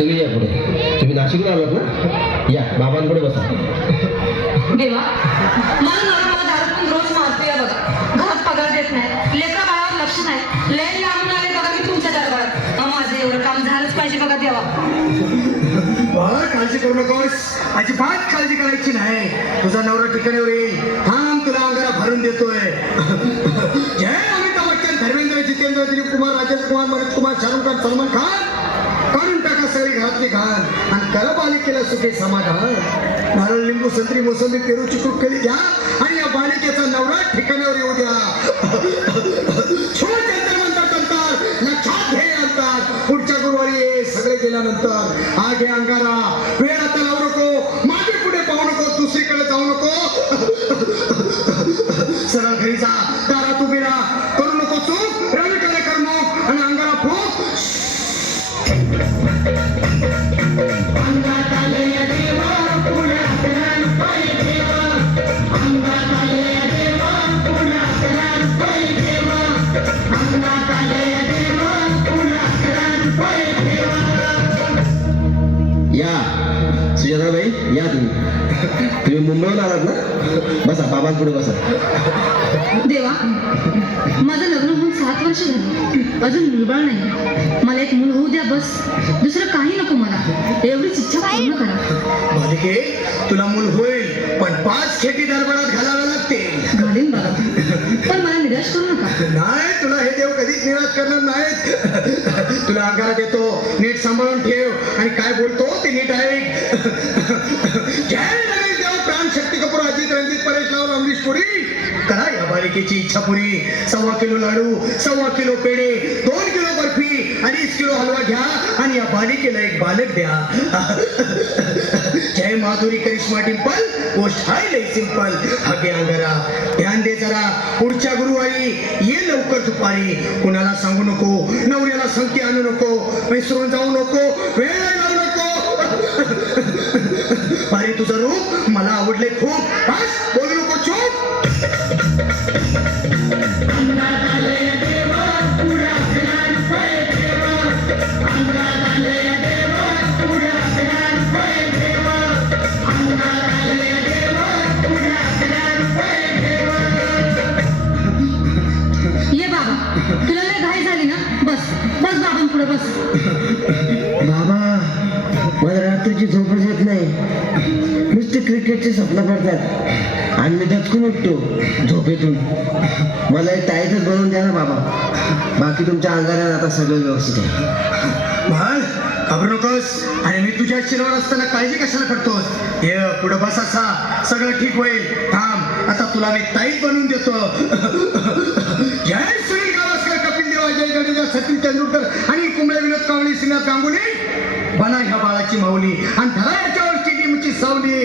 तुम्ही या पुढे. तुम्ही नाशिकला आलात ना? या बाबांकडे बसा. देवा, मला नवरा मला दारू पिऊन रोज मारतोय बघा. घरात पगार देत नाही, लेकरा बाळावर लक्ष नाही. लय लांबून आले बघा मी तुमच्या दरबारात. माझं एवढं काम झालंच पाहिजे बघा देवा. बाळा काळजी करू नकोस, अजिबात काळजी करायची नाही. तुझा नवरा ठिकाणीवर येईल. थांब, तुला अंगारा भरून देतोय. जय अमिताभ बच्चन, धर्मेंद्र, जितेंद्र, दिलीप कुमार, राजेश कुमार, मनोज कुमार, शाहरुख खान, सलमान खान, काढून टाका सगळी घरातली घाण आणि करा बालिकेला सुखे समाधान. नारळ, लिंबू, संत्री, मोसंबी, पेरू, चिकू केली घ्या आणि या बालिकेचा नवरा ठिकाणावर येऊ द्या. छोट अंतर म्हणतात अंतर, लक्षात घे अंतर. पुढच्या गुरुवारी ये, सगळे गेल्यानंतर हा घे अंगारा. वेळ आता लावू नको, मागे पुढे पाहू नको, दुसरीकडे जाऊ नको. सरळ घरी जा, दारात उभी राहा, करू नको चूक, रवीकडे कर मग आणि अंगारा फूक. अंगात आले देवा, पुण्यात रानपाई देवा. अंगात आले देवा, पुण्यात रानपाई देवा. अंगात आले देवा, पुण्यात रानपाई देवा. या सुजाताबाई, या तुम्ही. तुम्ही मुंबईला आलात ना? बसा, बाबांपुढे बसा. देवा, माझं लग्न होऊन 7 वर्ष झाली, अजून मुलबाळ नाही. मला एक मूल होऊ द्या बस, दुसरं काही नको मला. एवढीच इच्छा पूर्ण करा. बालिके, तुला मूल होईल, पण 5 खेटी दरबारात घालाव्या लागतील. घालीन बाबा, पण मला निराश करू नका. नाही, तुला हे देव कधीच निराश करणार नाहीत. तुला अंगारा देतो, नीट सांभाळून ठेव आणि काय बोलतो ते नीट ऐक. जय नवीन देव, प्राण शक्ती कपूर, अजित, रणजित, परेश राव, अमरीश पुरी. करा या बालिकेची इच्छा पुरी. 1.25 किलो लाडू, 1.25 किलो पेढे, 2 किलो बर्फी, 2.5 किलो हलवा घ्या आणि या बालिकेला एक बालक द्या. जय माधुरी, करिश्मा, डिंपल, पोस्ट हाय लय सिंपल. हागे अंगारा, ध्यान दे जरा. पुढच्या गुरुवारी ये लवकर दुपारी. कुणाला सांगू नको, नवऱ्याला संगती आणू नको, विसरून जाऊ नको, वेळ लावू नको. अरे तुझं रूप मला आवडले खूप. बस, बोलू नको, चूप. अंगात आले देवा, पुण्यात रानपाई देवा. अंगात आले देवा, पुण्यात रानपाई देवा. अंगात आले देवा, पुण्यात रानपाई देवा. ये बाबा, तुला लय घाई झाली ना? बस बस बाबांपुढे बस. बाबा, मला रात्रीची झोपच येत नाही. नुसते क्रिकेटचे स्वप्न पडतात आणि मी दचकून उठतो झोपेतून. मला एक ताईतच बनवून द्या ना बाबा. बाकी तुमच्या अंगारात आता सगळं व्यवस्थित आहे. बाळ, घाबरू नकोस. आणि मी तुझ्या शिरावर असताना काळजी कशाला करतोस? ये पुढे बस, असा सगळं ठीक होईल. थांब, आता तुला मी ताईत बनवून देतो. जय सुनील गावस्कर, कपिल देव, अजय जडेजा, सचिन तेंडुलकर आणि कुंबळे, विनोद कांबळे, श्रीनाथ गांगुली. बना ह्या बाळाची माऊली आणि धरा याच्यावर टीमची सावली.